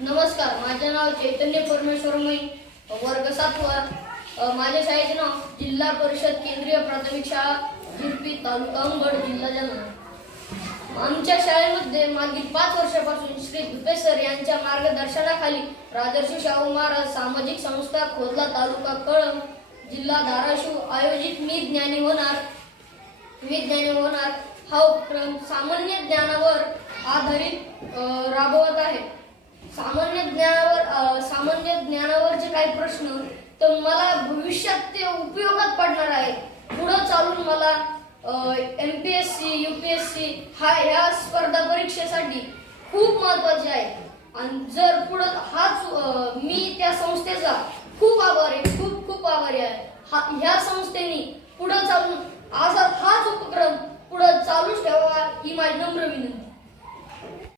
नमस्कार, माझे नाव चैतन्य परमेश्वरमय, वर्ग 7वा. माझ्या शाळेचे नाव जिल्हा परिषद केंद्रीय प्राथमिक शाळा झिरपी, तालुका अंबड, जिल्हा जालना. आमच्या शाळेमध्ये मागील 5 वर्षापासून श्री धुपे सर यांच्या मार्गदर्शनाखाली राजर्षी शाहू महाराज सामाजिक संस्था खोदला, तालुका कळंब, जिल्हा धाराशिव आयोजित मी ज्ञानी होणार हा उपक्रम सामान्य ज्ञानावर आधारित राबवत आहे. सामान्य ज्ञानावर जे काही प्रश्न तर मला भविष्यात ते उपयोगात पडणार आहे. पुढे चालून मला MPSC UPSC ह्या स्पर्धा परीक्षेसाठी खूप महत्त्वाचे आहे. आणि जर पुढे मी त्या संस्थेचा खूप आभारी आहे. ह्या संस्थेने पुढे चालून हा